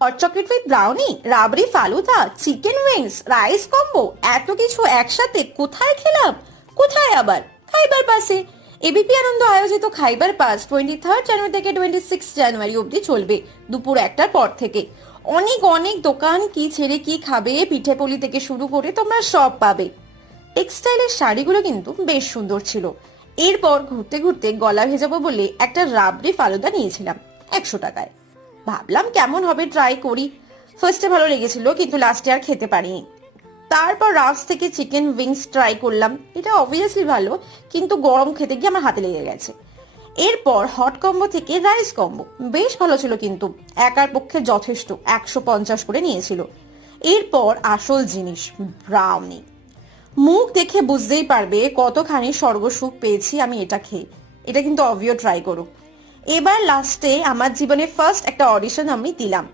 Hot chocolate with brownie, rabri falooda, chicken wings, rice combo, এত কিছু একসাথে কোথায় খেলাম? কোথায় আবার? খাইবার পাসে। এবিপি আনন্দ আয়োজিত খাইবার পাস 23 জানুয়ারি থেকে 26 জানুয়ারি অবধি চলবে দুপুর 1টার পর থেকে। অনেক অনেক দোকান, কি ছেড়ে কি খাবে, পিঠেপুলি থেকে শুরু করে তোমরা সব পাবে। টেক্সটাইলের শাড়িগুলো কিন্তু বেশ সুন্দর ছিল। এরপর ঘুরতে ঘুরতে গলা ভেজাবো বলে একটা রাবড়ি ফালুদা নিয়েছিলাম 100 টাকায়। ভাবলাম কেমন হবে, ট্রাই করি। ফার্স্টে ভালো লেগেছিল, কিন্তু লাস্টে আর খেতে পারিনি। তারপর রাফস থেকে চিকেন উইংস ট্রাই করলাম। এটা অবভিয়াসলি ভালো, কিন্তু গরম খেতে গিয়ে আমার হাতে লেগে গেছে। এরপর হট কম্বো থেকে রাইস কম্বো বেশ ভালো ছিল, কিন্তু একার পক্ষে যথেষ্ট, 150 করে নিয়েছিল। এরপর আসল জিনিস, ব্রাউনি। মুখ দেখে বুঝতেই পারবে কতখানি স্বর্গসুখ পেয়েছি আমি এটা খেয়ে। এটা কিন্তু অবভিও ট্রাই করো। এবার লাস্টে আমার জীবনে ফার্স্ট একটা অডিশন আমি দিলাম।